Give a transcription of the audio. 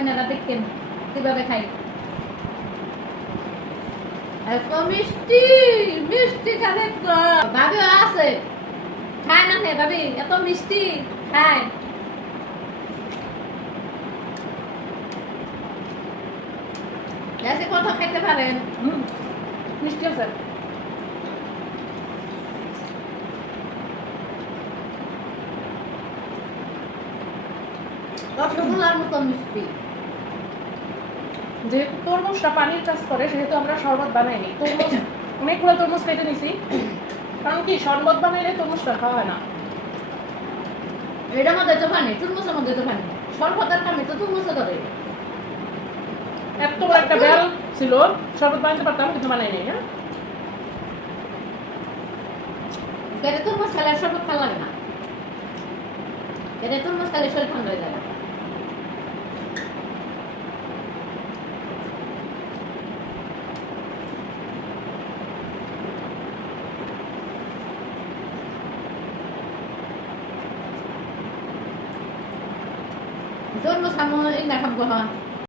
বোনেরা দেখেন কিভাবে খাই। এত মিষ্টি মিষ্টি খাবে ভাবিও আছে খায় না হে ভাবি এত মিষ্টি খায়। কত খাইতে পারেন মিষ্টি আছে। রসগোল্লার মতো মিষ্টি। যেহেতু তরমুজটা পানির কাজ করে সেহেতু আমরা শরবত বানাইনি। তরমুজ অনেকগুলো তরমুজ কেটে নিছি, কারণ কি শরবত বানাইলে তরমুজটা খাওয়া হয় না। এটার মধ্যে তো পানি, তরমুজের মধ্যে তো পানি, শরবতের পানি তো তরমুজে করে। এত বড় একটা বেল ছিল, শরবত বানাতে পারতাম কিন্তু বানাই নাই। হ্যাঁ, এটা তরমুজ খেলে শরবত ভালো লাগে না, এটা তরমুজ খেলে শরীর ঠান্ডা হয়ে যায়। তরমুজ খামো, এগুলা খাবো।